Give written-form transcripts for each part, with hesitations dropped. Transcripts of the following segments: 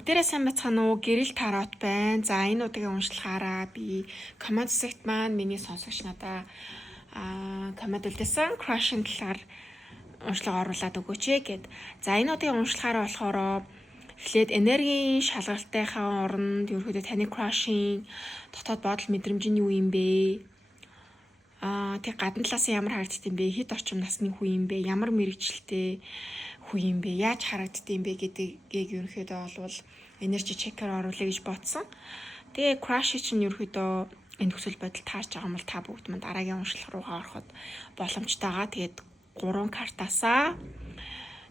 Дээрээ сайн байцгаана уу? Гэрэл тароот байна. За энэ удаагийн уншлагаараа би коммент сект маань миний сонсогч надаа коммент үлдээсэн crush-ын талаар уншлага оруулаад өгөөч гэд. За энэ удаагийн уншлагаараа болохоор эхлээд энергийн шалгалтынхаа оронд ерөөдөө таны crush-ийн дотоод бодол мэдрэмж нь юу юм бэ? Тэг гадна талаас нь ямар харагддаг юм бэ? Хэд орчим насны хүн юм бэ? Ямар мэрэгчлээ хүн юм бэ? Яаж харагддаг юм бэ гэдгийг ерөөхдөө олвол энержи чекер оруулъя гэж бодсон. Тэгээ crush чинь ерөөхдөө энэ төсөл байдал таарч байгаа юм бол та бүгд мань дараагийн уншлах руугаа ороход боломжтойгаа. Тэгээд 3 картаасаа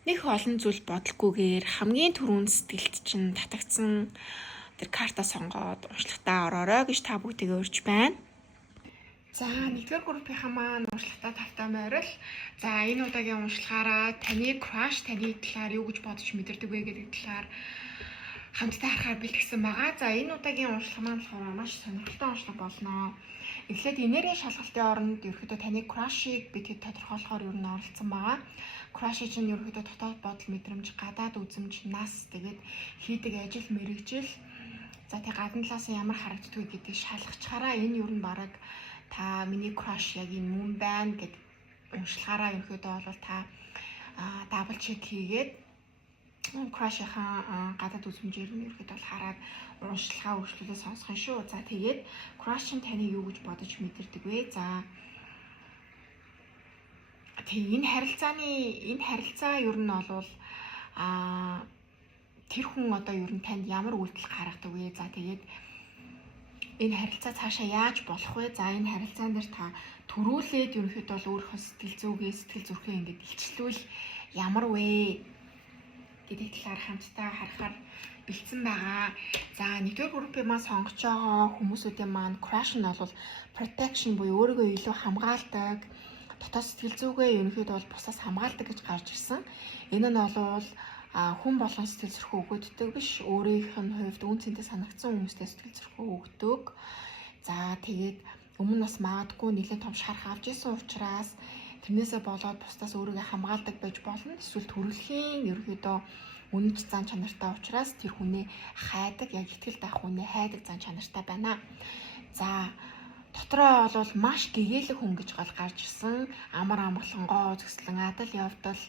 нэг олон зүйл бодлоггүйгээр хамгийн түрүүнд сэтгэлд чинь татагдсан тэр картаа сонгоод уншлагтаа ороорой гэж та бүгдийг урьж байна. За нэгдүгээр группийнхаа маань уншлагтаа тавтай байрал. За энэ удаагийн уншлагаараа таны crush таны талаар юу гэж бодож мэдэрдэг вэ гэдэг талаар хамтдаа харахаар бэлтгэсэн байгаа. За энэ удаагийн уншлага маань болохоор маш сонирхолтой уншлага болно. Эхлээд энергийн шалгалтын оронд ерөөхдөө таны crush-ыг бид тодорхойлохоор ер нь оролцсон байгаа. Crush чинь ерөөхдөө дотоод бодол мэдрэмж, гадаад үзэмж, нас тэгээд хийдэг ажил, мэргэжил. За тэг гадна талаас нь ямар харагддаг гэдгийг шалгачаараа энэ ер нь бараг та миний crush яг энэ юм байна гэд уншлагаараа ерөөхдөө бол та дабл чек хийгээд crush-ийнхаа гадаад үзмжээр нь ерөөхдөө бол хараад уншлагаа өөрчлөлөө сонсох юм шүү. За тэгээд crush нь таны юу гэж бодож мэдэрдэг вэ? За тэг энэ харилцаа ер нь бол тэр хүн одоо ер нь танд ямар үйлдэл гаргадаг вэ? За тэгээд энэ харилцаа цаашаа яаж болох вэ? За энэ харилцаан дээр та төрүүлээд ерөнхийдөө бол өөрийнхөө сэтгэл зүрхээ ингэж илчлүүл ямар вэ гэдэг талаар хамтдаа харахаар бэлдсэн байгаа. За нэгдүгээр группийн маань сонгож байгаа хүмүүсүүдийн маань crush нь бол protection буюу өөрийгөө илүү хамгаалдаг, дотоод сэтгэл зүгээ ерөнхийдөө бол бусаас хамгаалдаг гэж гарч ирсэн. Энэ нь бол хүн болгон сэтгэл зүрхөө өгөөддөг биш, өөрийнх нь хувьд үнцэнтэй санагдсан хүмүүстэй сэтгэл зүрхөө өгдөг. За тэгээд өмнө бас магадгүй нэлээд том шарх авч исэн учраас тэрнээсээ болоод бусдаас өөрийгөө хамгаалдаг байж болно. Эсвэл төрөлхийн ерөөдөө үнэч зан чанартай учраас тэр хүнээ хайдаг, яг итгэл даах хүнээ хайдаг зан чанартай байна. За дотроо бол маш гэгээлэг хүн гэж гол гарч ирсэн. Амар амгалан гоо үзэсгэлэн адал явдал,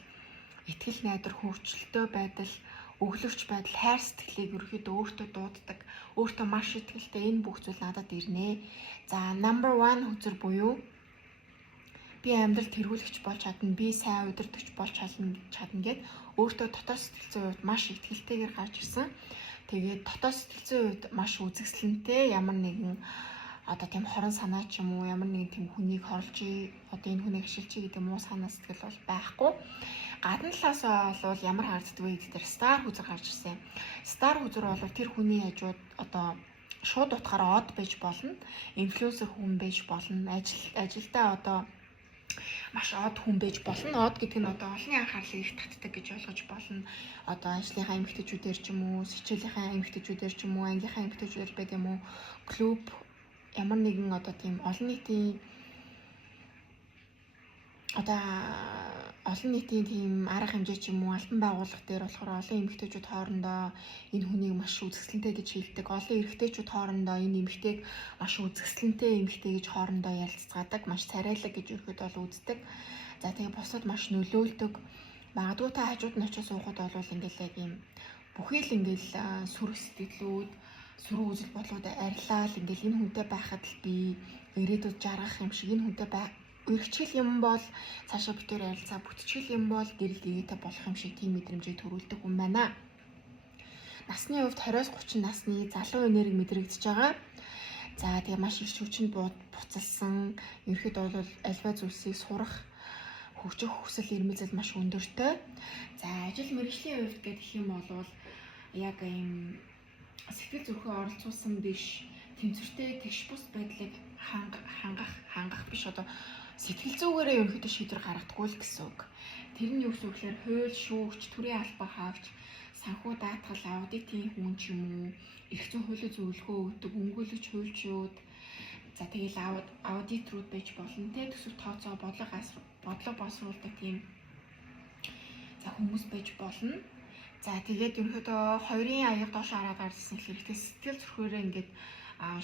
итгэл найдар хөвчлөлтөө байдал, өглөвч байдал, хайр сэтгэлийг ерөөдөө өөртөө дууддаг, өөртөө маш итгэлтэй энэ бүх зүйл надад ирнэ. За number 1 хүзэр буюу би амьдрал тэргүүлэгч болж чадна, би сайн удирдагч болж чадна гэд өөртөө дотоод сэтгэл зүйн хувьд маш итгэлтэйгээр гарч ирсэн. Тэгээд дотоод сэтгэл зүйн хувьд маш үзэсгэлэнтэй, ямар нэгэн одоо тийм хорон санаа ч юм уу, ямар нэгэн тийм хүнийг хорлж одоо энэ хүнийг ашиглаж гэдэг муу санаа сэтгэл бол байхгүй. Гадна талаас бол ямар харагддаг вэ гэдэг дээр star хүзэр гарч ирсэн. Star хүзэр бол тэр хүний хажууд одоо шууд утгаараа од байж болно, инфлюенсер хүн байж болно, ажилдаа одоо маш од хүн байж болно. Од гэдэг нь одоо олонний анхаарлыг их татдаг гэж ойлгож болно. Одоо ажлынхаа эмэгтэйчүүдээр ч юм уу, хичээлийнхаа эмэгтэйчүүдээр ч юм уу, ангийнхаа эмэгтэйчүүдээр байд юм уу, клуб ямар нэгэн одоо тийм олон нийтийн тийм арга хэмжээ ч юм уу, албан байгууллага дээр болохоор олон эмэгтэйчүүд хоорондоо энэ хүнийг маш үзэсгэлэнтэй гэж хэлдэг. Олон эрэгтэйчүүд хоорондоо энэ эмэгтэйг маш үзэсгэлэнтэй эмэгтэй гэж хоорондоо ярилцгадаг, маш царайлаг гэж ерөөд бол үздэг. За тэгээ бусад маш нөлөөлдөг. Магадгүй та хажууд нь очиж суухад бол ингээл яг юм бүхий л ингээл сүрэг сэтгэлүүд, сүрэг үзэл бодлоод арилаал ингээл энэ хүнтэй байхад л би ирээдүйд жаргах юм шиг, энэ хүнтэй үргэлжлэл юм бол цаашаа бүтээр ярилцаа, бүтчихэл юм бол гэрэл гээтэй болох юм шиг тийм мэдрэмжийг төрүүлдэг хүн байна. Насны хувьд 20-30 насны залуу энерги мэдрэгдэж байгаа. За тэгээ маш их хүчинд буцалсан, ерөөд бол альва зүйлсийг сурах, хөгжих хүсэл эрмэлзэл маш өндөртэй. За ажил мэргэжлийн хувьд гэх юм бол яг ийм сэтгэл зүрхээ оролцуулсан биш, тэнцвэртэй тэгш бус байдлыг хангах биш, одоо сэтгэл зүгээрээ ерөөхдөө шийдвэр гаргадаггүй л гэсэн үг. Тэр нь юу гэсэн үг вэ? Хууль, шүүгч, төрийн албаа хаавч, санхүү даатгал, аудитын хүн ч юм уу, эрх зүйн хуулийн зөвлөгөө өгдөг, өмгөөлөгч, хуульчууд, за тэгэл аудиторууд байж болно. Тэ төсөв тооцоо бодлого боловсруулдаг тийм за хүмүүс байж болно. За тэгээд ерөнхийдөө хоёрын аяг доош хараад гарсан хэрэгтэй сэтгэл зүрхээрээ ингээд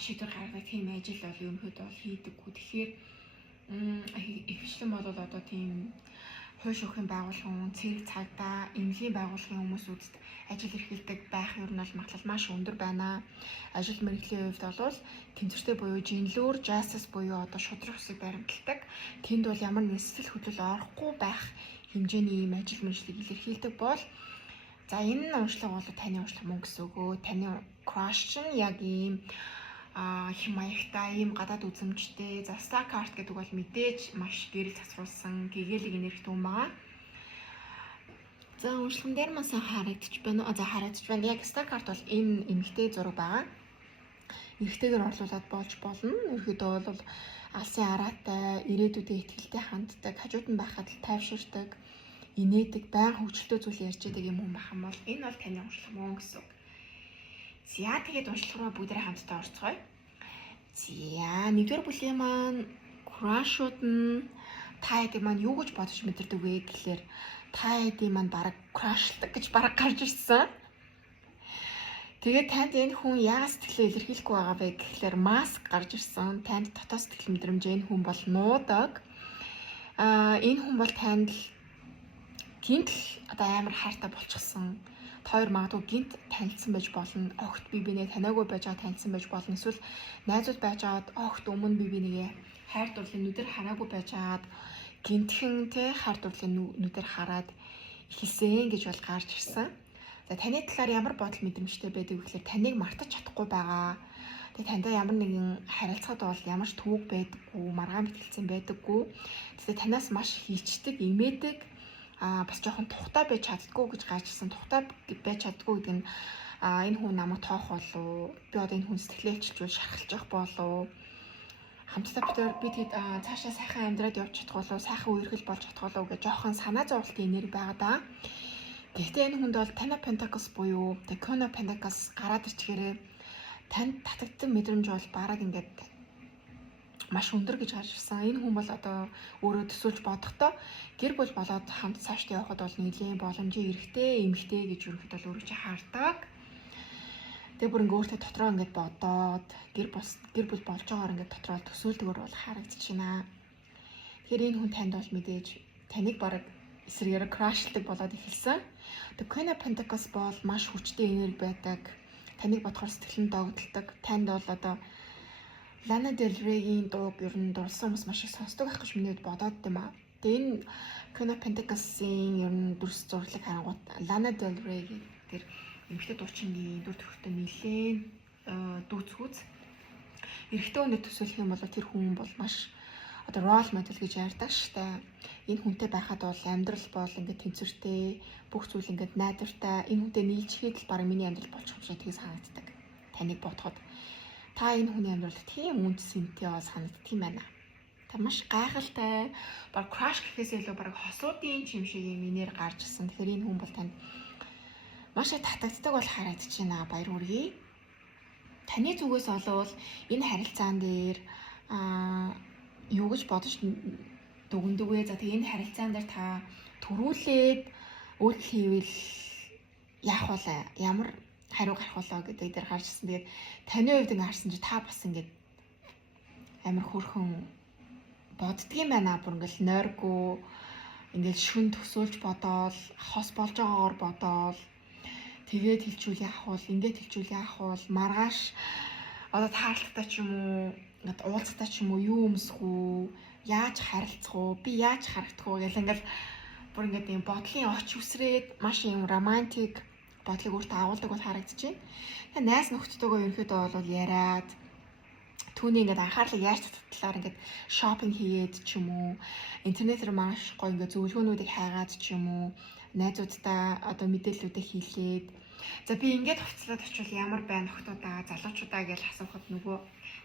шийдвэр гаргадаг тийм ажил бол ерөнхийдөө бол хийдэггүй. Тэгэхээр ихэвчлэн бол одоо тийм хууль шүүхийн байгууллагын цэрэг цагдаа, эмнэлгийн байгууллагын хүмүүсүүд ажил эрхэлдэг байх ер нь бол магадлал маш өндөр байна. Ажил мэргэжлийн хувьд бол тэнцвэртэй буюу жинлүүр, justice буюу одоо шудраг усыг баримталдаг. Тэнд бол ямар нэгэн сэтгэл хөдлөл орохгүй байх хэмжээний ийм ажил мэргэжлийг илэрхийлдэг бол за энэ уншлага бол таны уншлага мөн гэсэн үгөө. Таны crush чинь яг ийм их маягтай, ийм гадаад үзэмжтэй. За Star Card гэдэг бол мэдээж маш гэрэл цацруулсан гэгээлэг энергитэй юм байгаа. За уншлаган дээр маань харагдчих байна. За харагдчих байна. Яг Star Card бол энэ эмэгтэй зураг байгаа. Эрэгтэйгээр орлуулад болж болно. Ерөөдөө бол алсын араатай, ирээдүйдээ ихтэй ханддаг, хажууд нь байхад л тайвширдаг, инээдэг, байнга хөгжилтэй зүйл ярьж байдаг юм хүн байх юм бол энэ бол таны уншлага мөн гэсэн үг. За тэгээд уншлага руу бүгдээ хамтдаа орцгоё. За нэгдүгээр бүлгийн маань crush-ууд нь та хэдийн маань юу гэж бодож мэдэрдэг вэ гэхлээр та хэдийн маань бараг crush-лдаг гэж бараг гарч ирсэн. Тэгээд танд энэ хүн яагаад сэтгэлээ илэрхийлэхгүй байгаа вэ гэхлээр маск гарч ирсэн. Танд дотоод сэтгэл мэдрэмж энэ хүн бол нуудаг. Энэ хүн бол танд гинт одоо амар хайртай болчихсон. Хоёр магадгүй гинт танилцсан байж болно. Огт би бинээ танаагүй байж байгаа танилцсан байж болно. Эсвэл найзууд байж байгаад огт өмнө би бинийгээ хайр дурлалын нүдээр хараагүй байж байгаад гинтхэн те хайр дурлалын нүдээр хараад эхэлсэн гэж бол гарч ирсэн. За таны талаар ямар бодол мэдрэмжтэй байдаг вэ гэхээр таныг мартаж чадахгүй байгаа. Тэгээ тандаа ямар нэгэн харилцаад бол ямар ч төвөг байдаггүй, маргаан битэлцэн байдаггүй. Тэгээ танаас маш хийчдэг, имээдэг бас жоохон тухтай байж чаддгүй гэж гарч ирсэн. Тухтай байж чаддгүй гэдэг нь энэ хүн намайг тоох болов. Би одоо энэ хүн сэтгэлээ хилчүүл шархалж явах болов. Хамтдаа бид цаашаа сайхан амьдраад явж чадах болов, сайхан үерхэл болж чадах болов гэж жоохон санаа зовлтын энерги байгаа да. Гэхдээ энэ хүнд бол Ten of Pentacles буюу The Queen of Pentacles гараад ирчихээрээ танд татагдсан мэдрэмж бол бараг ингээд маш өндөр гэж гарч ирсэн. Энэ хүн бол одоо өөрөө төсөөлж бодохдоо гэр бүл болоод хамт цаашдаа явхад бол нэлийн боломжийн эрхтэй, эмхтэй гэж өргөд бол өөрөө чи хардаг. Тэгээ бүр ингээд өөртөө дотроо ингээд бодоод гэр бүл болж байгаагаар ингээд дотроо төсөөлдөгөр бол харагдчихна. Тэгэхээр энэ хүн танд бол мэдээж таныг бараг эсрэгээр crashлдаг болоод эхэлсэн. The Queen of Pentacles бол маш хүчтэй энерги байдаг. Таныг бодохоор сэтгэл нь догдолдог. Танд бол одоо Lana Del Rey-ийн дууг ер нь дурсан хүмүүс маш их сонсдог байх гэж миний бодоод юм аа. Тэгээ энэ Queen of Pentacles-ийн ер нь дүрс зурлаг харангуут Lana Del Rey гэдэг эмэгтэй дуучингийн дүр төрхтэй нэлээд дүүцгүүц. Эрэгтэй хүнээ төсөөлөх юм бол тэр хүн бол маш одоо role model гэж ярьдаг штэ. Энэ хүнтэй байхад бол амьдрал бол ингээд тэнцвэртэй, бүх зүйл ингээд найдвартай. Энэ хүнтэй нийлжихэд л баг миний амьдрал болчих юм шиг тгий санагддаг. Таныг бодоход та энэ хүний амьдралд тийм үнд сэнтэй бол санагддаг юм байна. Та маш гайхалтай, баг crush гэхээс илүү баг хосуудын юм шиг юм энер гарч ирсэн. Тэгэхээр энэ хүн бол танд маш их татагддаг бол харагдчихна. Баяр хүргэе. Таны зүгээс олвол энэ харилцаан дээр юу гэж бодож дүгндэг вэ? За тэгээ энэ харилцаан дээр та төрүүлээд үйлдэл хийвэл яах вэ? Ямар хариу гарах болоо гэдэг дээр гарч ирсэн. Тэгээд таны хувьд ингэ харсан чи та бас ингэ амар хөрхөн боддгийм байна. Бүр ингээл нойргүй ингээл шүн төсөөлж бодоол, хос болж байгаагаар бодоол тэгээд хэлчүүл яах вэ? Ингээд хэлчүүл яах вэ? Маргааш одоо таарлахтаа ч юм уу уулзалтаа ч юм уу юу өмсөх үү, яаж харилцах уу, би яаж харагдах уу гэл ингээл бүр ингээд юм бодлын оч үсрээд маш юм романтик бодлыг өөртөө агуулдаг бол харагдчихэв. Тэгээ найз нөхдөдөө ерөнхийдөө бол яриад түүний ингээд анхаарлыг яаж татгалаар ингээд шопинг хийгээд ч юм уу, интернетээр маш гоё ингээд зөвлөгөөнүүдийг хайгаад ч юм уу, найзуудтай одоо мэдээллүүдээ хийлээд за би ингээд хувцлаад очивол ямар байна охтуудаа, залуучуудаа гэж асуухад нөгөө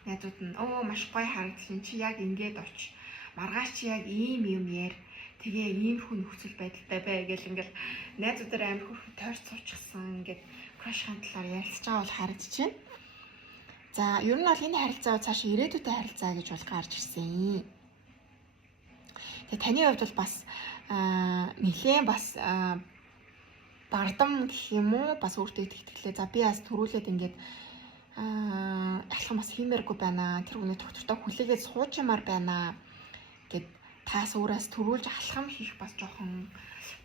найзууд нь маш гоё харагдсан чи яг ингээд оч. Маргааш чи яг ийм юм яар. Тэгээ ийм хүн нөхцөл байдалтай бай гэл ингээл найзуудаар амар хөрхөд тойрч суучихсан ингээд crush-ын талаар ярилцж байгаа бол харагдчихэв. За ер нь бол энэ харилцаа цааш ирээдүйтэй харилцаа гэж бол гарч ирсэн. Тэгээ таны хувьд бол бас нэлээд бас бардам гэх юм уу бас өөртөө итгэлээ. За би бас төрүүлээд ингээд алхам бас хиймээргүй байна. Тэр хүний доктортой хүлээгээд суучмаар байна гэд таас өөрөөс төрүүлж алхам хийх бас жоохон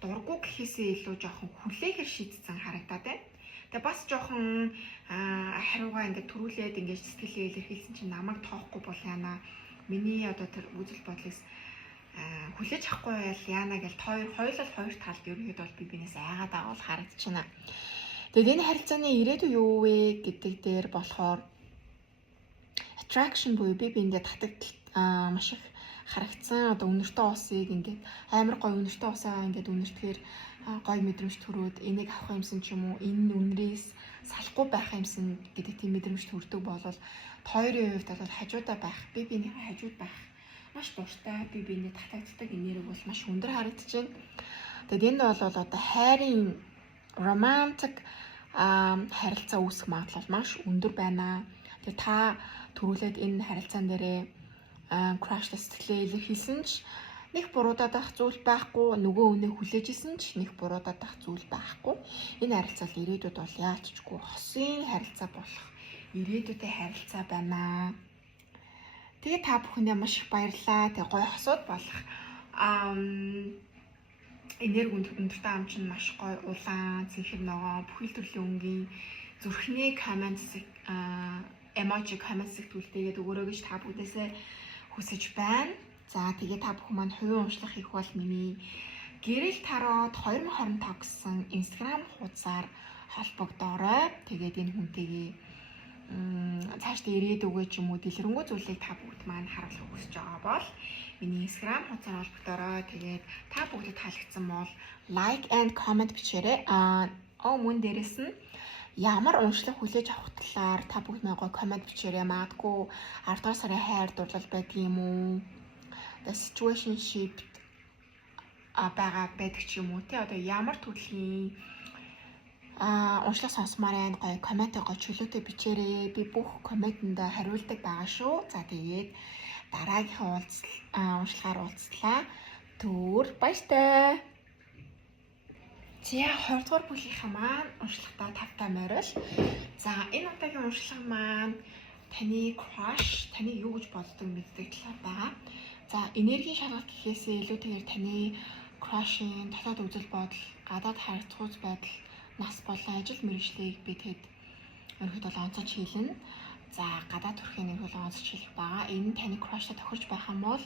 дурггүй гэхээсээ илүү жоохон хүлээхэр шийдсэн харагдаад байна. Тэгээ бас жоохон хариугаа ингээд төрүүлээд ингээд сэтгэлээ илэрхийлсэн чинь намайг тоохгүй бол яана. Миний одоо тэр үзэл бодлыг хүлээж авахгүй байл яана гэж хоёулаа хоёр талд ерөнхийдөө бол би бинээс айгаад байгаа бол харагдчихна. Тэгээд энэ харилцааны ирээдүй юу вэ гэдэг дээр болохоор attraction буюу би биендээ татагдал маш их харагдсан. Одоо үнэртэй усыг ингээд амар гоё үнэртэй усаа ингээд үнэртэхээр гоё мэдрэмж төрөөд энийг авах юмсан ч юм уу энэ үнрээс салахгүй байх юмсан гэдэг тийм мэдрэмж төрдөг болол хоёрын хувьд бол хажуудаа байх би биний хажууд байх маш дуртай би биний татагддаг энерги бол маш өндөр харагдчихэв. Тэгээд энэ бол одоо хайрын романтик харилцаа үүсэх магадлал маш өндөр байна. Тэгээд та төрүүлээд энэ харилцаан дээрээ crush сэтгэлээ илэрхийлсэн ч нэг буруудаад ах зүйл байхгүй, нөгөө үнэ хүлээж исэн ч нэг буруудаад ах зүйл байхгүй. Энэ харилцаа ирээдүйд бол яаччгүй хосын харилцаа болох ирээдүйтэй харилцаа байна. Тэгээ та бүхэндээ маш их баярлалаа. Тэгээ гоё хосууд болох энерги өндөртэй ам чинь маш гоё улаан, цэнхэр ногоо, бүхэл төрлийн өнгийн зүрхний коммент эможи коммент сэтгүүлтэйгээд өгөрөө гэж та бүдээсээ хүсэж байна. За тэгээ та бүхэн маань хувийн уншлах их бол миний гэрэл тарот 2025 гэсэн Instagram хуудасаар холбогдоорой. Тэгээд энэ хүнтэйгээ цаашдаа ирээд өгөө ч юм уу дэлгэрэнгүй зүйлийг та бүгд маань харуулах хүсэж байгаа бол миний Instagram хуудасаар холбогдоорой. Тэгээд та бүгдэд таалагдсан бол like and comment бичээрэй. Мөн дээрэс нь ямар уншлах хүлээж авах талаар та бүгд маань гоё комент бичээрэй. Магадгүй 10 дугаар сарын хайр дурлал байдаг юм уу? The situationship байгаа байдаг ч юм уу те одоо ямар төрлийн уншлах сонсомоор байна гоё комент гоё чөлөөтэй бичээрэй. Би бүх комментэнд хариулдаг байгаа шүү. За тэгээд дараагийнхаа уншлахаар уулзлаа. Түр баяртай. За 20 дугаар бүлгийнхаа маань уншлахтаа тавтай морил. За энэ удаагийн уншлага маань таны crush таны юу гэж боддог мэддэг талаар байгаа. За энергийн шалгалт гэхээсээ илүүтэйгээр таны crush-ийн дотоод үзэл бодол, гадаад харилцагч байдал, нас болон ажил мэргэжлийг би тэгэд ерөнхийдөө онцолж хэлнэ. За гадаад төрхийн нэг бол онцолж хэлэх байгаа. Энэ таны crush-тай тохирч байх юм бол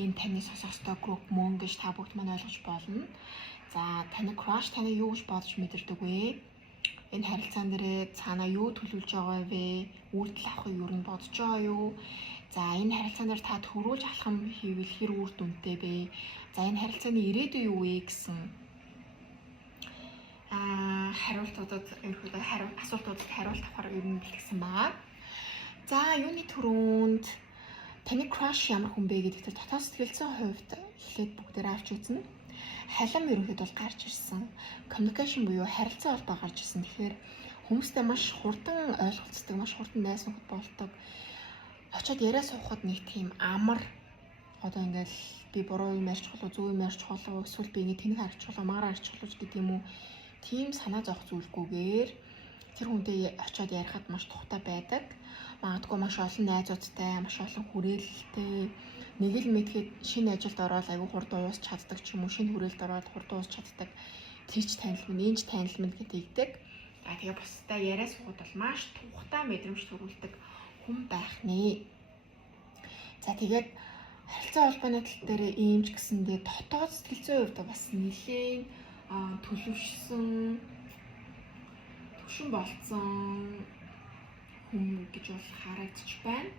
энэ таны сонсох ёстой group мөн гэж та бүгд маань ойлгож болно. За таны crush таны юу гэж бодож мэдэрдэг вэ? Энэ харилцаан дээрээ цаанаа юу төлөвлөж байгаа вэ? Үйлдэл авахыг юу нь бодож байгаа юу? За энэ харилцаан дээр та төрүүлж алхам хийвэл хэр үр дүнтэй бэ? За энэ харилцааны ирээдүй юу вэ гэсэн хариултуудад ерөнхийдөө асуултуудад хариулт авахар ер нь бэлтгэсэн байгаа. За юуны түрүүнд таны crush ямар хүн бэ гэдэгт дотоод сэтгэлзэн хувьд эхлээд бүгдээр авч үзнэ. Халим ерөнхийдөө бол гарч ирсэн. Communication буюу харилцаа холбоо гарч ирсэн. Тэгэхээр хүмүүстэй маш хурдан ойлголцдог, маш хурдан найз нөхөд болдог. Очоод яриа суухад нэг тийм амар одоо ингээл би буруу юм ярьж болов зөв юм ярьж болов эсвэл би ингэ тэнэг харж болов маар харж болов гэдэг юм уу. Тийм санаа зовх зүйлгүйгээр тэр хүнтэй очоод ярихад маш тухтай байдаг. Магадгүй маш олон найзуудтай, маш олон хүрээлэлтэй нэг л мэдхэд шинэ ажилд ороод аягүй хурдан уусч чаддаг ч юм уу, шинэ хүрээлэлд ороод хурдан уусч чаддаг. Тийч танил минь, энэч танил минь гэдэгдэг. За тэгээ бусдаа яриа суугаад бол маш тухтай мэдрэмж төрүүлдэг хүн байх нэ. За тэгээд харилцаа холбооны тал дээр ийм ч гэсэндээ дотоод сэтгэлзэн хувьд бас нэлээд төлөвшсөн төвшин болцсон хүн гэж бол харагдчих байна.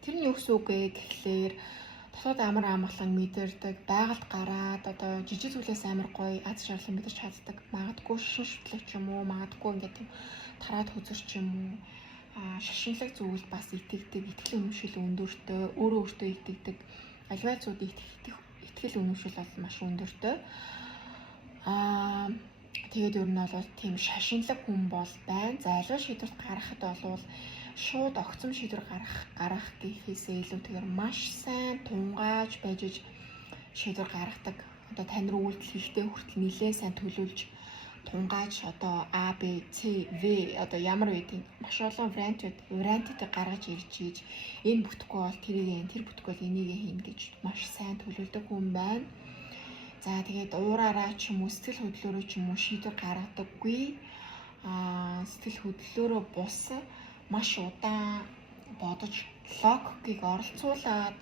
Тэр нь юу гэсэн үг вэ гэхлээр дотоод амар амгалан мэдэрдэг, байгальд гараад одоо жижиг зүйлээс амар гоё аз жаргал мэдэрч чаддаг. Магадгүй шишин шүтлэг ч юм уу, магадгүй ингээд тийм тараад хөзөрч юм уу. Шашинлаг зүйлд бас итгэдэг, итгэл үнэмшил өндөртэй, өөрөө өөртөө итгэдэг. Аливаа зүйлд итгэл үнэмшил бол маш өндөртэй. Тэгээд ер нь бол тийм шашинлаг хүн бол байна. За аливаа шийдвэрт гаргахад бол шууд огцом шийдвэр гаргах гэхээсээ илүүтэйгээр маш сайн тунгааж байж шийдвэр гаргадаг. Одоо тань руу үйлдэл хийхдээ хүртэл нэлээд сайн төлөвлөж тунгааж одоо А, Б, С, В одоо ямар үеийн маш олон вариантыг гаргаж ирж хийж энэ бүтэхгүй бол тэрийг тэр бүтэхгүй бол энийг хийн гэж маш сайн төлөвлөдөг хүн байна. За тэгээд уураараа ч юм уу сэтгэл хөдлөлөөрөө ч юм уу шийдвэр гаргадаггүй. Сэтгэл хөдлөлөөрөө бус маш удаан бодож логикийг оролцуулаад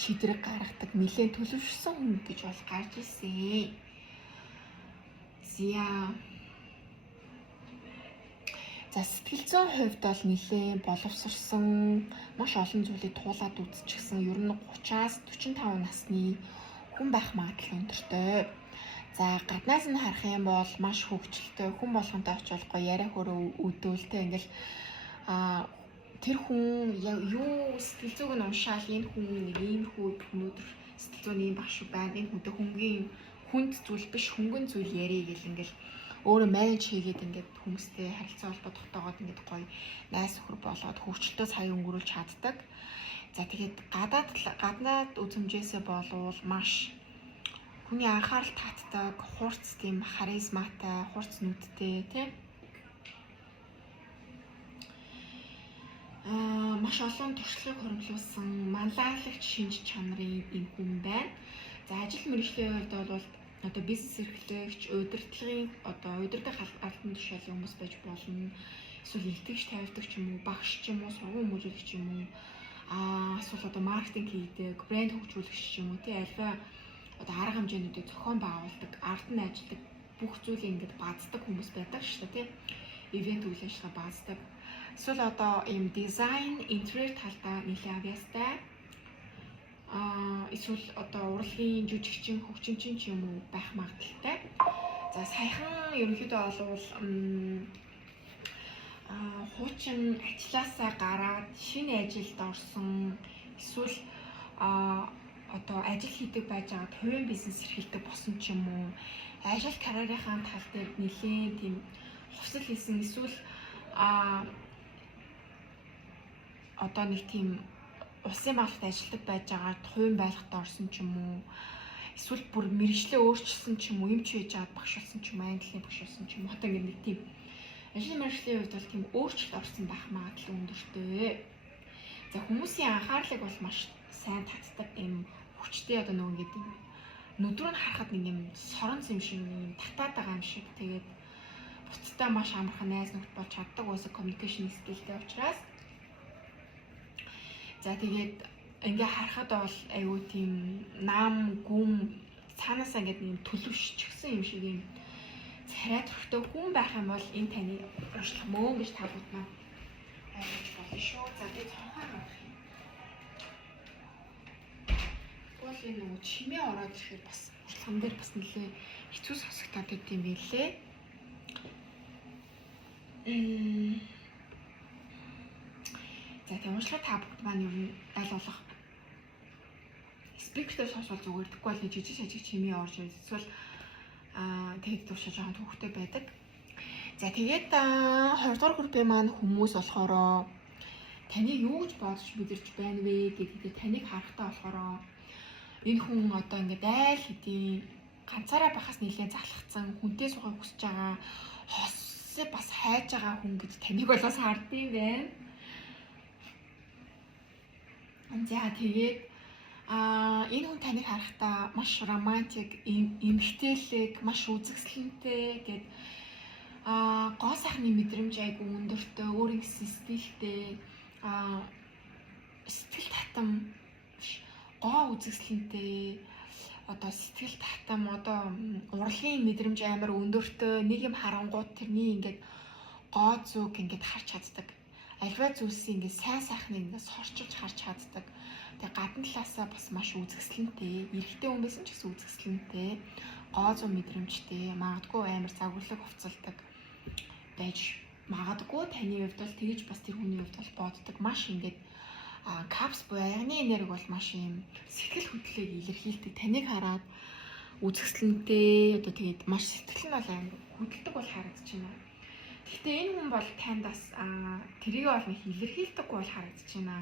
шийдвэр гаргадаг нэлээд төлөвшсөн хүн гэж бол гарч ирсэн. За сэтгэл зүйн хувьд бол нэлээд боловсрсон маш олон зүйлийг туулаад үзчихсэн ер нь 30-аас 45 насны хүн байх магадлал өндөртэй. За гаднаас нь харах юм бол маш хөвгчлөлтэй хүн болгонтой очиж гоё яриа хөрөө өдөөлтэй ингээл тэр хүн юу сэтгэл зүйг нь уншаал энэ хүн нэг иймэрхүү өнөөдөр сэтгэл зүйн ийм багш байна. Энэ хүнтэй хөнгөн хүнд зүйл биш хөнгөн зүйл ярий гэл ингээл өөрөө менеж хийгээд ингээд хүмүүстэй харилцаа холбоо тогтоогоод ингээд гоё найс өхөр болоод хөвчлөлтөө сая өнгөрүүлж чаддаг. За тэгээд гаднаад үзмжээсээ болвол маш хүний анхаарал татдаг, хурц тийм харизматай, хурц нүдтэй тийм маш олон туршлагыг хөрвүүлсэн манлайлагч шинж чанарын юм хүн байна. За ажил мэргэжлийн хувьд бол одоо бизнес эрхлэгч, удирдлагын одоо удирдах албан тушаалын хүмүүс байж болно. Эсвэл илтгэгч, тавьдаг ч юм уу, багш ч юм уу, сургууль хүмүүжүүлэгч ч юм уу, эсвэл одоо маркетинг хийдэг, брэнд хөгжүүлэгч ч юм уу, тий альва одоо арга хэмжээнүүдийг зохион байгуулдаг, ард нь ажилладаг бүх зүйлийг ингээд бааздаг хүмүүс байдаг шүү дээ, тий. Ивент үйл ажиллагаа бааздаг. Эсвэл одоо ийм дизайн, интерьер талдаа нэлээд авьяастай. Эсвэл одоо урлагийн жүжигчин, хөгжимчин ч юм уу байх магадaltaй. За саяхан ерөнхийдөө болвол хуучин ажлаасаа гараад шинэ ажилд орсон эсвэл одоо ажил хийдэг байж байгаа хувийн бизнес эрхэлдэг болсон ч юм уу ажил карьерийнхаа тал дээр нэлээд тийм хувьсэл хийсэн эсвэл одоо нэг тийм улсын байгууллагад ажилладаг байж байгаа хувийн байгууллагад орсон ч юм уу эсвэл бүр мэргэжлээ өөрчилсөн ч юм уу эмч хийж аваад багш болсон ч юм уу английн багш болсон ч юм уу одоо ингэ нэг тийм ажлын мэргэжлийн хувьд бол тийм өөрчлөлт орсон байх магадлал өндөртэй. За хүмүүсийн анхаарлыг бол маш сайн татдаг юм хүчтэй одоо нөгөө ингэ тийм нүдрөө харахад нэг юм сорон юм шиг юм татаад байгаа юм шиг тэгээд буцтай маш амархан найз нөхд болж чаддаг уусаа communication skillтэй учраас за тэгээд ингээ харахад бол айгүй тийм нам гүм цаанаасаа ингээд нэг төлөвшчихсэн юм шиг юм царай төрхтэй хүн байх юм бол энэ таны уршлах мөн гэж та бүхэн ойлгож болно шүү. За тэгээд цонхоор авах юм. Бол энэ нөгөө чимээ ороод ирэхээр бас уршлахын дээр бас нэлээ хэцүү сонсогдоод байт юм билээ. За тэгээд уршлага та бүгд маань ер нь аль болох спикертэй сонсвол зүгээр тэггүй л жижиг сажиг чимээ орж эсвэл тэгээд туршиж байгаа түүхтэй байдаг. За тэгээд 20 дугаар группийн маань хүмүүс болохоор таны юу гэж бодож мэдэрч байна вэ гэдэг таныг харахтаа болохоор энэ хүн одоо ингээд айл хэдийн ганцаараа байхаас нэлээд залхацсан хүнтэй сухыг хүсэж байгаа хосыг бас хайж байгаа хүн гэж таныг болоос хардсан байна. За тэгээд энэ хүн таныг харахтаа маш романтик, эмгтээлэг, маш үзэсгэлэнтэй гэд гоо сайхны мэдрэмж айгүй өндөртэй, өөрийн стилтэй, сэтгэл татам гоо үзэсгэлэнтэй, одоо сэтгэл татам, одоо урлагийн мэдрэмж амар өндөртэй, нэг юм харангууд тэрний ингээд гоо зүг ингээд харж чаддаг. Альва зүйлсийг ингээд сайн сайхныг ингээд сорчилж харж чаддаг. Тэгээ гадна талаасаа бас маш үзэсгэлэнтэй, эрэгтэй хүн байсан ч гэсэн үзэсгэлэнтэй, гоо зүүн мэдрэмжтэй, магадгүй амар загварлаг хувцалдаг байж магадгүй таны хувьд бол тэгж бас тэр хүний хувьд бол боддог. Маш ингээд капс буюу аяны энерги бол маш юм сэтгэл хөдлөлийг илэрхийлдэг. Таныг хараад үзэсгэлэнтэй, одоо тэгээд маш сэтгэл нь бол амар хөдөлдөг бол харагдчихна. Гэхдээ энэ хүн бол танд бас тэрийг бол нэг илэрхийлдэггүй бол харагдчихна.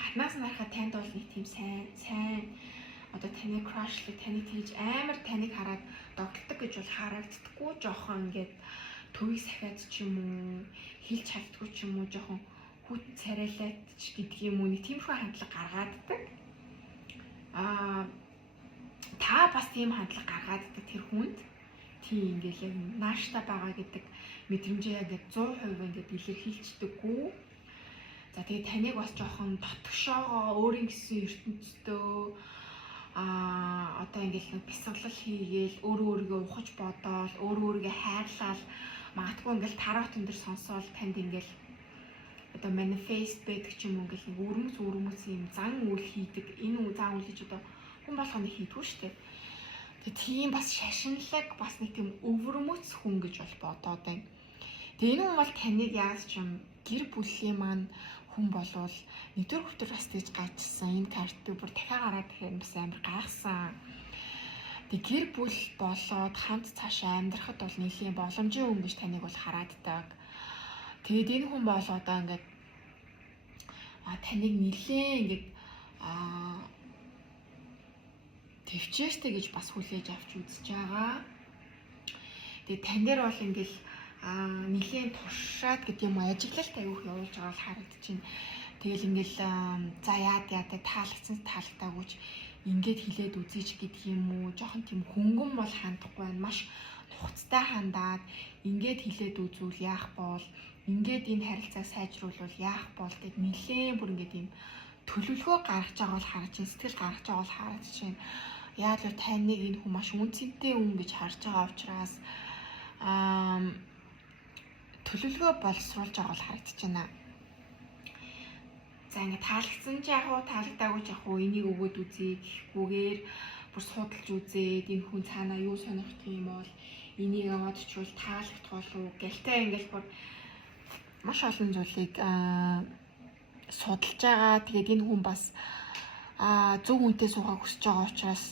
гаднаас нь харахад танд бол нэг тийм сайн одоо таны crush-лэг таны тэгж амар таныг хараад догтлог гэж бол харагддаггүй, жоохон ингээд төвийг сахиад ч юм уу хэлж чаддгүй ч юм уу жоохон хүт царайлаад ч гэдэг юм уу нэг тиймэрхүү хандлага гаргааддаг. Та бас тийм хандлага гаргааддаг тэр хүнд тийм ингээл яг нааштай байгаа гэдэг мэдрэмжээ яг 100% ингээд илэрхийлждэггүй. За тэгээ таныг бас жоохон дотгошоогоо өөрийн гэсэн ертөнцөө одоо ингээл нэг бясалгал хийгээл өөрийгөө ухаж бодоол өөрийгөө хайрлал магадгүй ингээл тароотон дээр сонсоол танд ингээл одоо манифест байдаг ч юм уу ингээл нэг өрмөц юм зан үйл хийдэг. Энэ зан үйл хийж одоо хүн болгоно хийдгүү штэ. Тэгээ тийм бас шашинлаг бас нэг тийм өвөрмөц хүн гэж бол бодоод байна. Тэгээ энэ хүн бол таныг яаж ч юм гэр бүлийн маань хүн болвол нэгдүгээр хүртэл бас тийж гайчсан. Энэ картыг бүр дахиад гараад тэгэхээр бас амар гайхсан. Тэгээ гэр бүл болоод хамт цаашаа амьдрахад бол нэлийн боломжийн хүн гэж таныг бол харааддаг. Тэгээд энэ хүн бол одоо ингээд таныг нэлээ ингээд төвчээртэй гэж бас хүлээж авч үзэж байгаа. Тэгээд тань дээр бол ингээл нэлийн туршаад гэдэг юм ажиглалт аяух явуулж байгаа л харагдчихэв. Тэгэл ингээл за яа таалагдсан таалагдаагүй ч ингээд хилээд үзээч гэдэг юм уу. Жохон тийм хөнгөн бол хандахгүй байна. Маш нухацтай хандаад ингээд хилээд үзвэл яах бол ингээд энэ харилцааг сайжруулвал яах бол гэд нэлээд бүр ингээд юм төлөвлөгөө гаргаж байгаа бол харж байна. Сэтгэл гаргаж байгаа бол харж байна. Яг л таныг энэ хүн маш үнцэнтэй хүн гэж харж байгаа учраас төлөвлөгөө боловсруулж байгаа бол харагдаж байна. За ингээд таалагдсан ч яг уу таалагдаагүй ч яг уу энийг өгөөд үзье гэхгүйгээр бүр судалж үзээд энэ хүн цаанаа юу сонирхдаг юм бол энийг аваад чвал таалагдах болов гэлтэй ингээд бүр маш олон зүйлийг судалж байгаа. Тэгээд энэ хүн бас зөв хүнтэй суугаа хүсэж байгаа учраас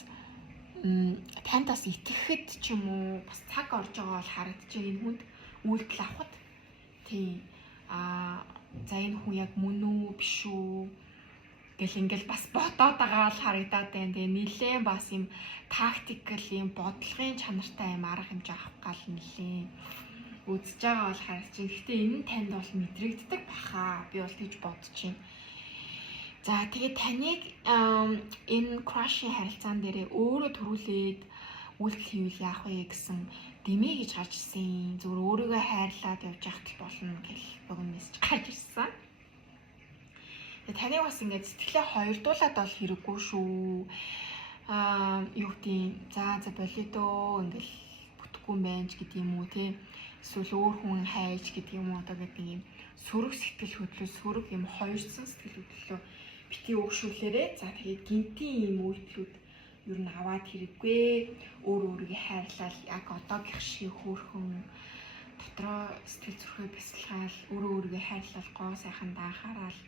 танд бас итгэхэд ч юм уу бас цаг орж байгаа бол харагдаж байна энэ хүнд үйлдэл авахд. Тийм за энэ хүн яг мөн үү биш үү гэл ингээл бас бодоод байгаа бол харагдаад байна. Тэгээ нилээн бас юм тактикл юм бодлогын чанартай юм арга хэмжээ авах гал нилээн үзэж байгаа бол харагдаж байна. Гэхдээ энэ нь танд бол мэдрэгддэг баха. Би бол тэгж бодож байна. За тэгээд таныг энэ crush-ийн харилцаан дээрээ өөрөө төрүүлээд үйлдэл хийвэл яах вэ гэсэн дэмий гэж гарч ирсэн. Зүгээр өөрийгөө хайрлаад явж яхад л болно гэх богино мессеж гарч ирсэн. Тэгээд таныг бас ингээд сэтгэлээ хоёрдуулаад бол хэрэггүй шүү. Юу гэдэг за болидоо ингээл бүтэхгүй юм байна ч гэдэг юм уу те. Эсвэл өөр хүн хайж гэдэг юм уу одоо гэдэг юм сөрөг сэтгэл хөдлөл сөрөг юм хоёрсон сэтгэл хөдлөлөө бити өгшүүлээрээ за тэгээд гинтийн юм үйлдэлүүд юу н аваад хэрэггүй өөрийгөө хайрлал яг одоогийнх шиг хөөрхөн дотроо сэтгэл зүрхээ бясалгаал өөрийгөө хайрлал гоо сайхан даахаарал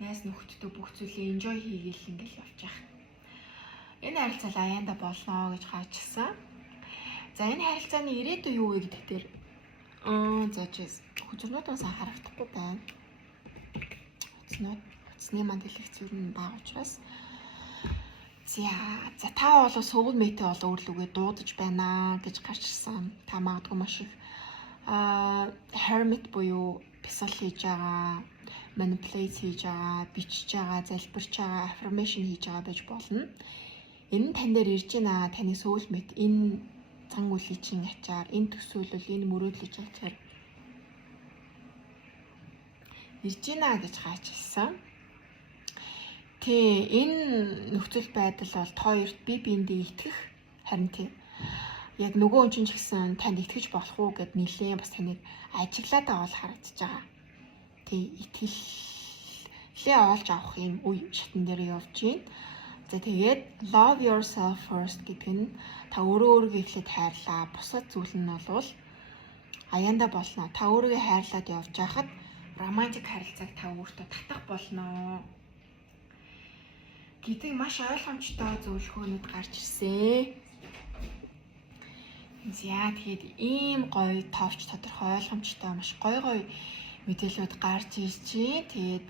найз нөхдөдөө бүх зүйлээ enjoy хийгээл ингээл явж байгаа. Энэ харилцаа аяанда болно гэж хаачсан. За энэ харилцааны ирээдүй юу вэ гэдэг дээр за чиз хүчнүүдээс харагдахгүй байна. Утасны манд дэлгэц юу н бага учраас за та бол soulmate бол өөрлөгөө дуудаж байна гэж гарч ирсэн. Та магадгүй маш их hermit буюу бясал хийж байгаа, manipulate хийж байгаа, бичиж байгаа, залбирч байгаа, affirmation хийж байгаа байж болно. Энэ нь тань дээр ирж байна. Таны soulmate энэ цан үлийн чинь ачаар, энэ төсөөлөл, энэ мөрөөдлийн ачаар ирж байна гэж хаач хэлсэн. Тэ энэ нөхцөл байдал бол та хоёрт бие биендээ итгэх харин тийм яг нөгөө хүн чинь ч гэсэн танд итгэж болох уу гэд нэлээ бас таныг ажиглаад байгаа бол харагдаж байгаа. Тэ итгэлээ олж авах юм үе шатн дээр явж байна. За тэгээд love yourself first гэдэг нь та өөрийгөө эхлээд хайрлаа. Бусад зүйл нь бол аяанда болно. Та өөрийгөө хайрлаад явж байхад романтик харилцааг та өөртөө татах болно гэдэг маш ойлгомжтой зөвлөгөөнүүд гарч ирсэн. За тэгээд ийм гоё товч тодорхой ойлгомжтой маш гоё мэдээлүүд гарч ирж чинь. Тэгээд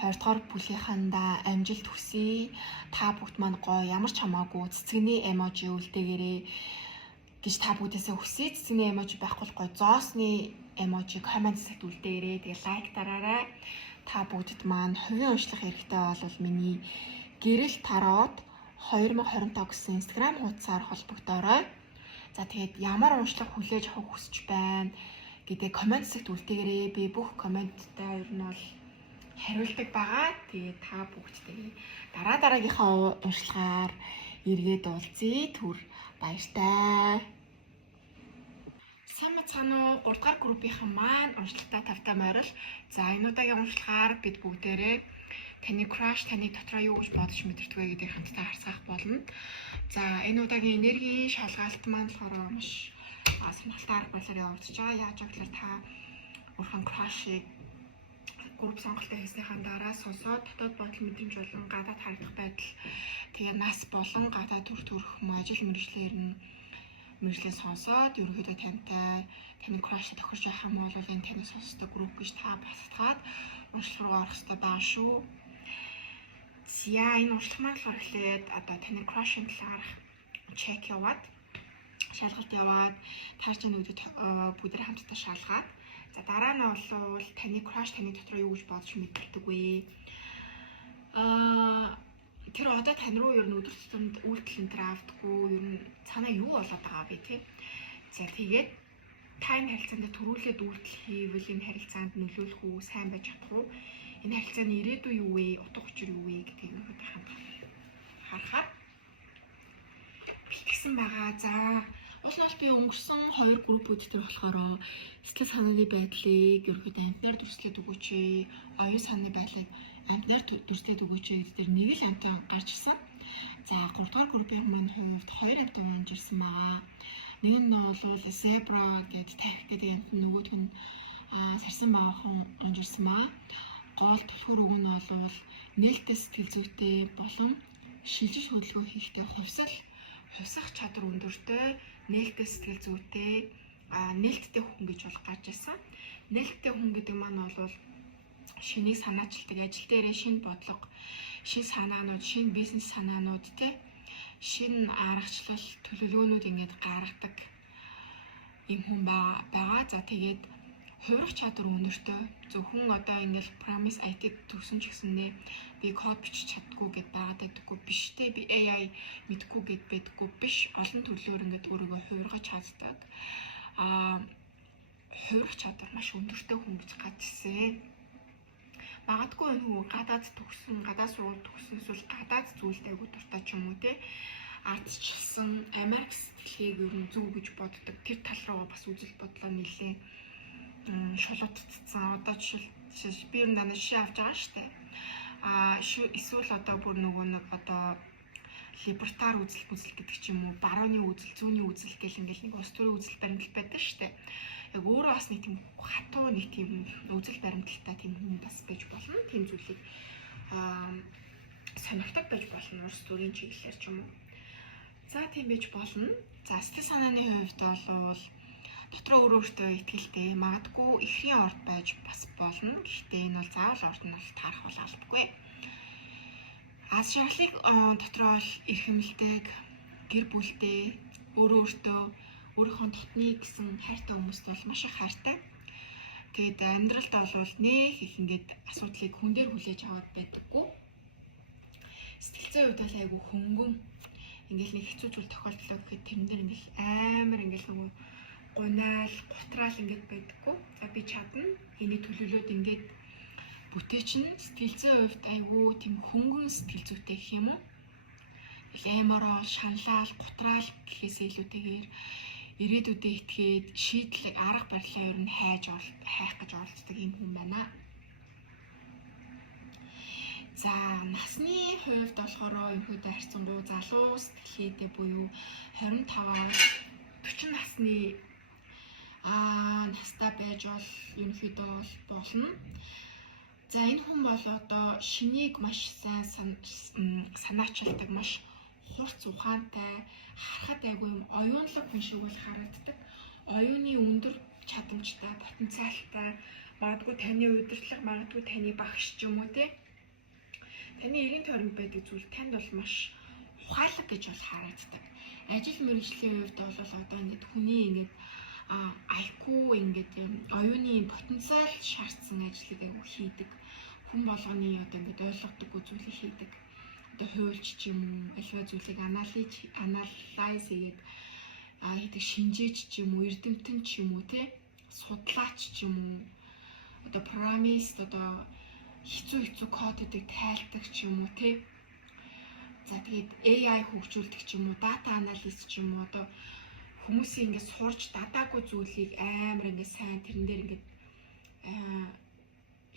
2 дугаар бүлгийнхандаа амжилт хүсье. Та бүгд маань гоё ямар ч хамаагүй цэцэгний эможи үлдээгээрэй гэж та бүгдээсээ хүсье. Цэцэгний эможи байхгүй гоё зоосны эможиг комент хэсэгт үлдээгээрэй. Тэгээд лайк дараарай. Та бүгдд маань хувийн уншлах хэрэгтэй бол миний гэрэл тароод 2025 гэсэн Instagram хуудасаар холбогдоорой. За тэгээд ямар уншлах хүлээж авах хүсэж байна гэдэг комент хэсэгт үлдээгээрэй. Би бүх комменттай ер нь бол хариулдаг байгаа. Тэгээд та бүгдтэй дараагийнхаа уншлагаар эргээд уулзъя. Түр баяртай. Сайн мацхан уу 3 дугаар группийнхан маань уншлагатай тавтай морил. За энэ удаагийн уншлагаар бид бүгдээрээ таны crush таны дотроо юу гэж бодож мэдэрдэг вэ гэдгийг хамтдаа харцгаах болно. За энэ удаагийн энергийн шалгалт маань болохоор маш сонирхолтой арга барилаар явагдаж байгаа. Яаж гэвэл та өөрхөн crush-ыг групп сонголтоо хийснийхаа дараа сонсоод дотоод бодол мэдрэмж болон гадаад харагдах байдал тэгээ нас болон гадаад төр төрөх ажил мэргэжлээ сонсоод ерөнхийдөө таны crush тохирч байх юм бол энэ таны сонсдог групп гэж та баталгаад уншлах руу орох хэрэгтэй байгаа шүү. За энэ уншлах маань болохоор эхлээд одоо таны crush-ын талаар чек яваад шалгалт яваад таарч нүдэд бүгд хамтдаа шалгаад за дараа нь бол таны crush таны дотор юу гэж бодож мэдэрдэг вэ? Тэр одоо тань руу ер нь өдөр тутамд үйлдэл энэ авдаггүй ер нь цаанаа юу болоод байгаа бэ тий? За тэгээд та энэ харилцаанд төрүүлээд үйлдэл хийвэл энэ харилцаанд нөлөөлөх үү, сайн байж чадах уу? Энэ харилцааны ирээдүй юу вэ? Утга учир юу вэ гэдгийг нэг харахаар бэлтгэсэн байгаа. За уул нь би өнгөрсөн 2 группүүд дээр болохоор сэтгэл санааны байдлыг ерөөхдөө амтнаар дүрслээд өгөөч. Оюун санааны байдлыг амтнаар дүрслээд өгөөч гэдэг нэг л амтан гарч ирсэн. За 3 дугаар группийн маань хувьд 2 амтан гарч ирсэн байгаа. Нэг нь бол zebra гэдэг тагтай амт нөгөөх нь сарсан баахан гарч ирсэн баа. Гол түлхүүр үг нь бол нээлттэй сэтгэл зүйтэй болон шилжиж хөдөлгөөн хийхдээ хувьсах чадвар өндөртэй, нээлттэй сэтгэл зүйтэй, нээлттэй хүн гэж бол гарч ирсэн. Нээлттэй хүн гэдэг маань бол шинийг санаачилдаг, ажил дээрээ шинэ бодлого, шинэ санаанууд, шинэ бизнес санаанууд тий шинэ аргачлал, төлөвлөгөөнүүд ингэж гаргадаг юм хүн байгаа. За тэгээд хувирах чадвар өнөртэй зөвхөн одоо ингээл Promise IT төгсөн ч гэсэнээ би код бичиж чаддгүй гэд байгаад байдаггүй биш те би AI мэдгүй гэд байдаггүй биш олон төрлөөр ингээд өөрийгөө хувиргаж чаддаг хувирах чадвар маш өндөртэй хүн гэж гажсэн. Магадгүй энэ хүн гадаад сургууль төгсөн эсвэл гадаад зүйлд айгуу дуртай ч юм уу те ардчилсан Америк сэтгэлийг ер нь зөв гэж боддог тэр тал руу бас үзэл бодлоо нэлээ шулуутцсан. Одоо жишээ би ер нь дандаа жишээ авч байгаа шүү дээ. Эсвэл одоо бүр нөгөө нэг одоо либертар үзэл гэдэг ч юм уу, барууны үзэл, зүүнний үзэл гэл ингээл нэг ус төрийн үзэл баримтал байдаг шүү дээ. Яг өөрөө бас нэг тийм хатуу нэг тийм үзэл баримталтай тийм хүн бас байж болно. Тийм зүйлийг сонирхдаг байж болно. Ус төрийн чиглэлээр ч юм уу. За тийм байж болно. За сэтгэл санааны хувьд бол дотроо өөртөө ихтэй магадгүй эхийн орд байж бас болно. Гэхдээ энэ бол заавал орд нь бол таарах бол албагүй. Аз жаргалыг дотроо л эрхэмлдэг, гэр бүлтэй, өөртөө өөрийнхөө дотны гэсэн хайртай хүмүүст бол маш их хайртай. Тэгээд амьдралд бол нэх их ингээд асуудлыг хүн дээр хүлээж аваад байдаггүй. Сэтгэл зүйн хувьд бол айгүй хөнгөн ингээл нэг хэцүү зүйл тохиолдлоо гэхэд тэрэн дээр ингээл амар ингээл нөгөө гунаал, гутраал ингээд байдаггүй. За би чадна. Энийг төлөвлөөд ингээд бүтээч нь сэтгэл зүйн хувьд айгүй тийм хөнгөн сэтгэл зүйтэй гэх юм уу? Эмороо, шаналал, гутраал гэхээс илүүтэйгээр ирээдүйдээ итгээд шийдлэг арга барилаа ер нь хайх гэж оролддог юм хүн байна. За насны хувьд болохоор энэхүүдээ харьцангуй залуу сэтгэлгээтэй буюу 25-аас 40 насны настай байж бол ерөнхийдөө болно. За энэ хүн бол одоо шинийг маш сайн санаачилдаг, маш хурц ухаантай, харахад айгүй юм оюунлаг хүн шиг бол харагддаг. Оюуны өндөр чадамжтай, потенциалтай, Магадгүй таны удирдлага, магадгүй таны багш ч юм уу те. Таны эрийн тойронд байдаг зүйл танд бол маш ухаалаг гэж бол харагддаг. Ажил мэргэжлийн хувьд бол одоо ингээд хүний ингээд IQ ингээд оюуны потенциал шаардсан ажлыг аягүй хийдэг. Хүн болгоны одоо ингээд ойлгодоггүй зүйлийг хийдэг. Одоо хуульч ч юм уу, альва зүйлийг анализ хийгээд хийдэг, шинжээч ч юм уу, эрдэмтэн ч юм уу те, судлаач ч юм уу, одоо программист, одоо хэцүү кодуудыг тайлдаг ч юм уу те. За тэгээд AI хөгжүүлдэг ч юм уу, дата анализ ч юм уу, одоо хүмүүсийн ингээд сурж дадаагүй зүйлийг амар ингээд сайн тэрэн дээр ингээд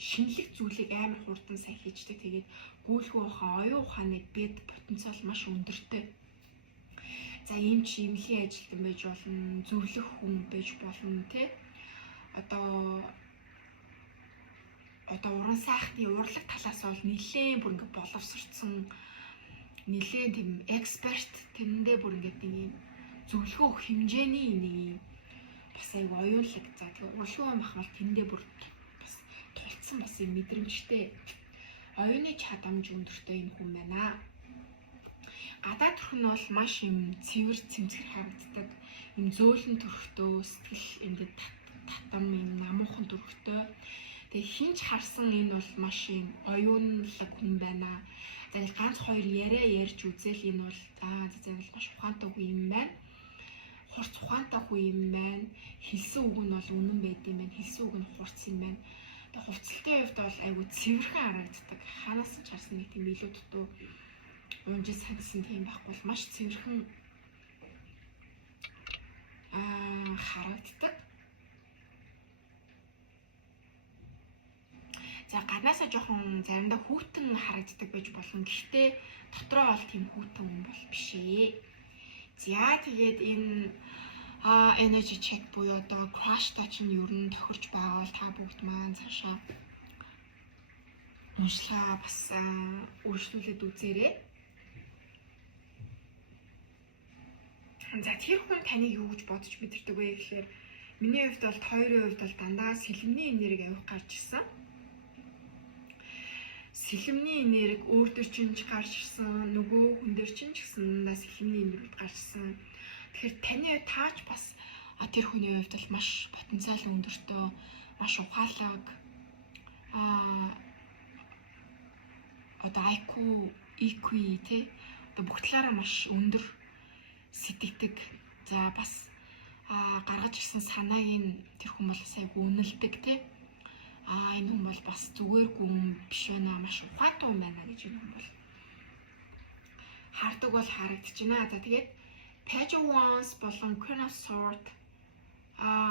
шинэлэг зүйлийг амар хурдан сайн хийждэг. Тэгээд гүйлгүй ухаан, оюун ухааны бед потенциал маш өндөртэй. За ийм ч имлэгийн ажилтан байж болно, зөвлөх хүн байж болно те. Одоо уран сайхны урлаг талаас бол нэлээд бүр ингээд боловсрцсон, нэлээд тийм эксперт, тэрэндээ бүр ингээд нэг юм зөвлөгөө хэмжээний нэг юм бас аяг оюунлаг. За тэгээ урлагийн мах бол тэрэндээ бүр бас тулцсан бас юм мэдрэмжтэй, оюуны чадамж өндөртэй юм хүн байна. Гадаад төрх нь бол маш юм цэвэр цэмцгэр харагддаг. Юм зөөлөн төрхтөө, сэтгэл ингээд татам юм намуухан төрхтөө. Тэгээ хинч харсан энэ бол маш юм оюунлаг хүн байна. За ганц хоёр яриа ярьж үзэл энэ бол зөв маш ухаантай хүн юм байна. Хурц ухаантай хүн юм байна. Хэлсэн үг нь бол үнэн байд юм байна. Хэлсэн үг нь хурц юм байна. Тэгээ хувцалтай хувьд бол айгүй цэвэрхэн харагддаг. Ханаас ч харсан нэг тийм илүү дутуу унжиж сансан тийм байхгүй бол маш цэвэрхэн харагддаг. За гаднаасаа жоохон заримдаа хүүтэн харагддаг байж болно. Гэхдээ дотроо бол тийм хүүтэн хүн бол биш ээ. За тэгээд энэ energy check буюу одоо crash touch нь ер нь тохирч байгаа бол та бүгд маань цаашаа уншлага бас өөрчлөлөд үзээрэй. За тэр хүн таныг юу гэж бодож мэдэрдэг вэ гэхээр миний хувьд бол хоёрын хувьд бол дандаа сэлэмний энерги авих гарч ирсэн. Сэлэмний энерги өөр төр чинь ч гарч ирсэн, нөгөө хүн дээр чинь ч гэсэн дандаа сэлэмний энерги гарч ирсэн. Тэгэхээр таны таач бас тэр хүний хувьд бол маш потенциал өндөртэй, маш ухаалаг одоо IQ, EQ те одоо бүх талаараа маш өндөр сэтгэдэг. За бас гаргаж ирсэн санааг нь тэр хүн бол сайн үнэлдэг те. Энэ хүн бол бас зүгээргүй хүн биш байна, маш ухаантай хүн байна гэж энэ хүн бол хардаг бол харагдаж байна. За тэгээд Page of Wands болон Queen of Swords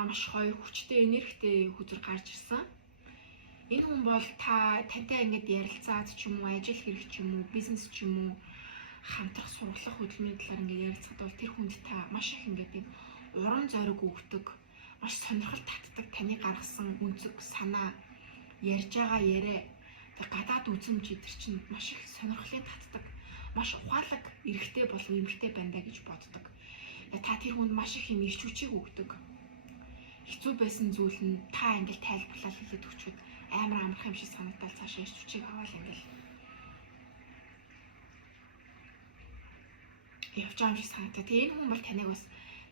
маш хоёр хүчтэй энергитэй хүзэр гарч ирсэн. Энэ хүн бол тантай ингээд ярилцаад ч юм уу, ажил хэрэг ч юм уу, бизнес ч юм уу, хамтрах сургалах хөдөлмөрийн талаар ингээд ярилцахад бол тэр хүнд та маш их ингээд юм уран зориг өгдөг, маш сонирхол татдаг, таны гаргасан үнцэг санаа, ярьж байгаа яриа, тэр гадаад үзмж идэр чинь маш их сонирхлыг татдаг, маш ухаалаг эрэгтэй болон эмэгтэй байна даа гэж боддог. Та тэр хүнд маш их юм ич хүчийг өгдөг. Хэцүү байсан зүйл нь та ингээд тайлбарлал хэлээд өгчүүд амар амархан юм шиг санагдал цаашаа ич хүчийг аваад ингээд явж байгаа юм шиг санагдаа. Тэгээ энэ хүн бол таныг бас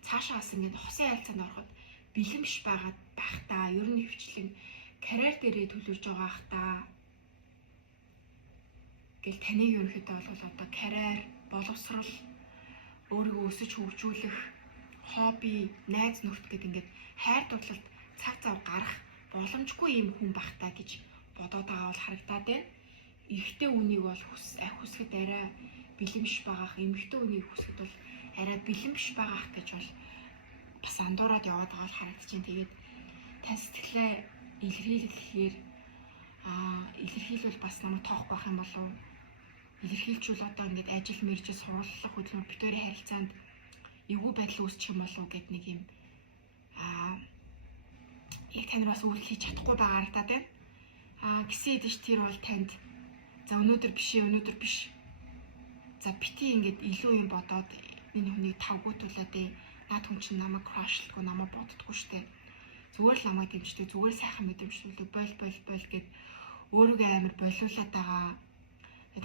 цаашаа бас ингээд хосын харилцаанд ороход бэлэн биш байгаад байх та. Ер нь хөвчлэн карьер дээрээ төлөвлөж байгаа ах та. Гэл таныг ерөнхийдөө бол одоо карьер, боловсрол, өөрийгөө өсөж хөгжүүлэх, хобби, найз нөхд гэдэг ингээд хайр дурлалд цаг зав гарах боломжгүй юм хүн байх та гэж бодоод байгаа бол харагдаад байна. Эрэгтэй үнийг бол хүсэхэд арай бэлэн биш байгаах, эмэгтэй үнийг хүсэхэд бол арай бэлэн биш байгаах гэж бол бас андуураад яваад байгаа бол харагдаж байна. Тэгээд тань сэтгэлээ илэрхийлэхээр илэрхийлвэл бас намайг тоохгүй байх юм болов уу? Илэрхийлжүүл одоо ингээд ажил мэргэжил сургуулах хөдөлмөр битүүрийн харилцаанд эвгүй байдал үүсчих юм болов уу гэд нэг юм яг тань бас үйл хийж чадахгүй байгаагаар та тийм гисэн хэдэж тэр бол танд за өнөөдөр биш за бити ингээд илүү юм бодоод энэ хүнийг тавгуутуулаад наад хүн чинь намайг крашлгүй намайг боддгоо штэ зүгээр л намайг дэмждэг, зүгээр сайхан мэдрэмжлүүлдэг, бол гэд өөрийгөө амар болиулаад байгаа.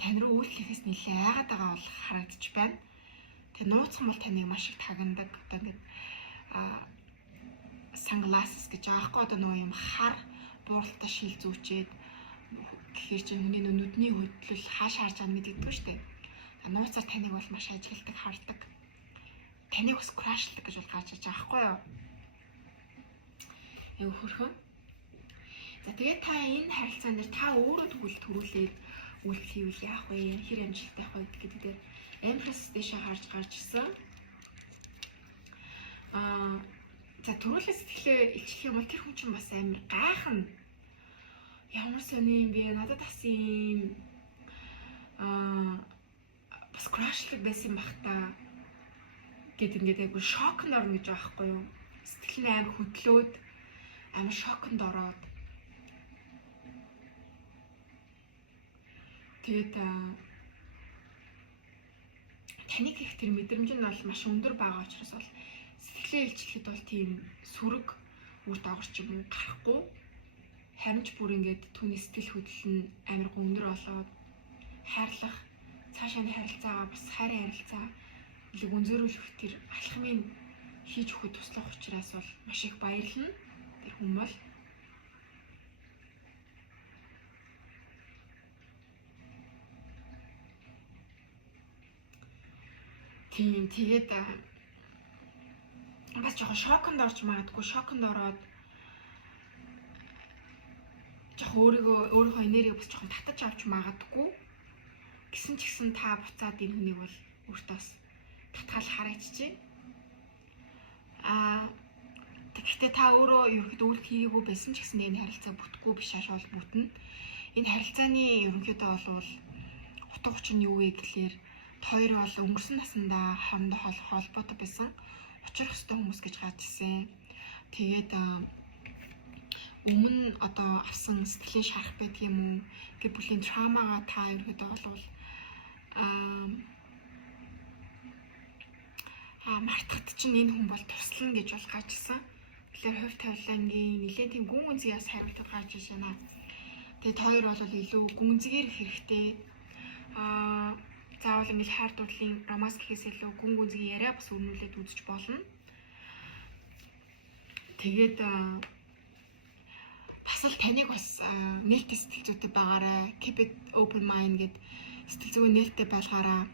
Тань руу үйлчлэхээс нэлээ айгаад байгаа бол харагдчих байна. Тэгээ нууцхан бол таныг маш их тагнадаг. Одоо ингээд sunglasses гэж аахгүй одоо нөгөө юм хар бууралтай шил зүүчээд тэгэхээр чинь хүний нүдний хөдлөл хааш харж байгаа мэддэг шүү дээ. Нууцаар таныг бол маш ажигладаг, хардаг. Таныг бас крашлдаг гэж бол гарч иж байгаа байхгүй юу? Аяа хөрхөн. За тэгээд та энэ харилцаан дээр та өөрөө тэгвэл төрүүлээд үйлдэл хийвэл яах вэ? Хэр амжилттай байх вэ гэдэг дээр Empress дэше гарч ирсэн. За төрүүлээ сэтгэлээ илчлэх юм бол тэр хүн чинь бас амар гайхан. Ямар сони юм бэ? Надад бас юм бас крашлаг байсан бах та гэд ингээд айгу шокнд орно гэж байгаа байхгүй юу? Сэтгэл нь амар хөдлөөд амар шокнд ороод тэгээд таныг их тэр мэдрэмж нь бол маш өндөр байгаа учраас бол сэтгэлээ илчлэхэд бол тийм сүрэг үр дагавар ч юм уу гарахгүй харин ч бүр ингээд түүний сэтгэл хөдлөл нь амар өндөр болоод хайрлах цаашаа харилцаагаа бас хайрын харилцаа илүү гүнзгийрүүлэх тэр алхмыг хийж өгөх туслах учраас бол маш их баярлна тэр хүн бол тийм тэгээд бас жоохон шокнд орж магадгүй шокнд ороод жоохон өөрийнхөө энергийг бас жоохон татаж авч магадгүй гэсэн ч гэсэн та буцаад энэ хүнийг бол өөртөө бас татгал хараачихжээ. Тэгэхдээ та өөрөө ерөнхийдөө үйл хийгээгүй байсан ч гэсэн энэ харилцаа бүтггүй биш ашиг бол бүтнэ. Энэ харилцааны ерөнхийдөө бол утга учир нь юу вэ гэхлээр хоёр бол өнгөрсөн наснда хоорондоо холбоотой байсан учрах ёстой хүмүүс гэж гарч ирсэн. Тэгээд өмнө одоо авсан сэтгэлийн шарах байдаг юм уу? Гэр бүлийн траумагаа та ерөнхийдөө бол мартахад чинь энэ хүн бол туслана гэж бол гарч ирсэн. Тэгэхээр хувь тавилангийн нэлээд тийм гүн гүнзгийгээс хариултад гарч ирж байна. Тэгээд хоёр бол илүү гүнзгийр хэрэгтэй. Заавал ингэж хайр дурлалын романс гэхээс илүү гүн гүнзгий яриа бас өрнүүлээд үзэж болно. Тэгээд бас л таныг бас нээлттэй сэтгэл зүйтэй байгаарай. Keep it open mind гэд сэтгэл зүйн нээлттэй байлгаараа.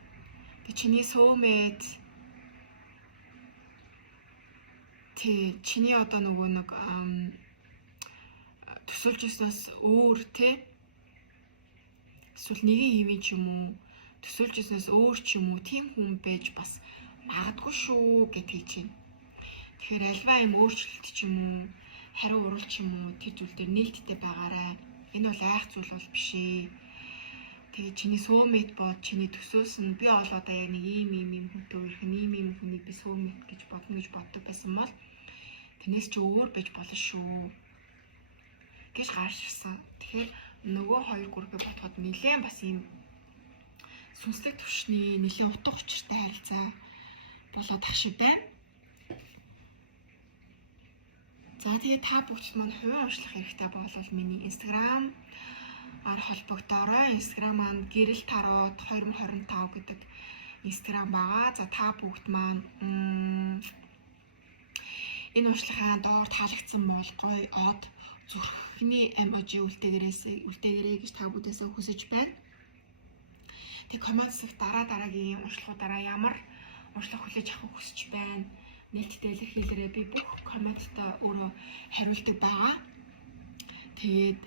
Тэг чиний soulmate чиний одоо нөгөө нэг төсөлж өснөөс өөр те эсвэл нэгэн хэвийн ч юм уу төсөлж өснөөс өөр ч юм уу тийм хүн байж бас магадгүй шүү гэж хэлж байна. Тэгэхээр альва юм өөрчлөлт ч юм уу хариу урал ч юм уу тэр зүйл дээр нээлттэй байгаарай. Энэ бол айх зүйл бол биш ээ. Тэгээд чиний soulmate бод чиний төсөөсөн би бол одоо яг нэг ийм хүнтэй ирэх ийм хүнийг би soulmate гэж бодно гэж боддог байсан бол тэрнээс ч өөр байж болно шүү гэж гарч ирсэн. Тэгэхээр нөгөө хоёр гүргээ бодоход нэлээд бас ийм сүнслэг төвшний нэлээд утга учиртай харилцаа болоод ах шиг байна. За тэгээд та бүгд маань хувийн уншлах хэрэгтэй болвол миний Instagram ар холбогдоорой. Instagram маань гэрэл тароод 2025 гэдэг Instagram байгаа. За та бүгд маань энэ уншлагын доор таалагдсан бол гоё од зүрхний эможи үлдээгээрэй гэж та бүдээсээ хүсэж байна. Тэг коммент хэсэгт дараагийн уншлагуудаараа ямар уншлах хүлээж авах хүсэж байна. Нээлттэй илэрхийлээрэй. Би бүх комменттай өөрөө хариулдаг байгаа. Тэгээд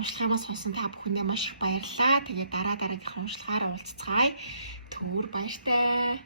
уншлагаа сонсон та бүхэндээ маш их баярлалаа. Тэгээд дараагийнхаа уншлагаараа уулзцгаая. Түр баяртай.